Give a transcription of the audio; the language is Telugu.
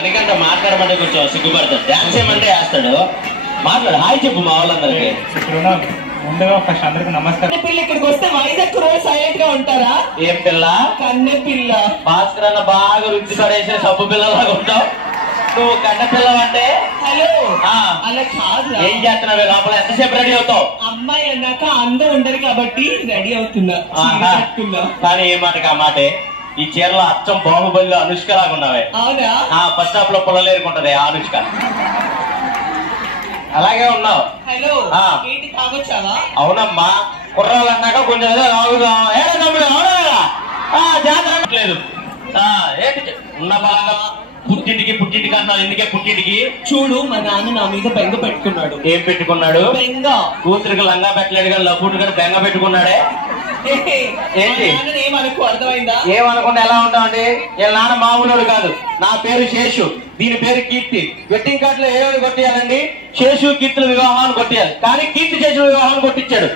అందుకంటే మాట్లాడమంటే కొంచెం సిగ్గుపడతాడు. డాన్స్ ఏమంటే వేస్తాడు. మాట్లాడు, హాయ్ చెప్పు మా వాళ్ళందరికీ. ముందుగా ఫస్ట్ అందరికి నమస్కారం. పిల్ల ఇక్కడికి వస్తే వైజాగ్ రోజు సైలెంట్ గా ఉంటారా? ఏం పిల్ల? కన్నె పిల్ల. భాస్కర్ అన్న బాగా రుచి పడేసిన సబ్బు పిల్లలాగా ఉంటావు. నువ్వు కన్న పిల్ల అంటే హలో అలా కాదు. ఏం చేస్తున్నావు లోపల? ఎంతసేపు రెడీ అవుతావు? అమ్మాయి అన్నాక అందం ఉండదు కాబట్టి రెడీ అవుతున్నా. కానీ ఏ మాటకి ఆ మాటే. ఈ చీరలో అచ్చం బాహుబలిలో అనుష్క లాగా ఉన్నావే. అవునా? ఫస్ట్ స్టాప్ లో పుల్లలేరుకుంటది ఆ అనుష్క. అలాగే ఉన్నావు. హలో ఏంటి తాగొచ్చావా? అవునమ్మా, కుర్రాలు అన్నాక కొంచెం ఏదో తాగుదాం. జాతర లేదు ఏంటి ఉన్న బాగా పుట్టింటికి అన్నావు. ఎందుకే పుట్టింటికి? చూడు, మా నాన్న నా మీద బెంగ పెట్టుకున్నాడు. ఏం పెట్టుకున్నాడు? బెంగ. కూతురికి లంగా పెట్టలేడు కానీ లబ్బుడు కానీ బెంగ పెట్టుకున్నాడే. ఏంటి ఏమనుకో, అర్థమైందా? ఏమనుకుంటే ఎలా ఉంటామండి? వీళ్ళ నాన్న మామూలు కాదు. నా పేరు శేషు, దీని పేరు కీర్తి. వెడ్డింగ్ కార్డులో ఏమని కొట్టేయాలండి? శేషు కీర్తుల వివాహాన్ని కొట్టేయాలి. కానీ కీర్తి శేషు వివాహాన్ని కొట్టించాడు.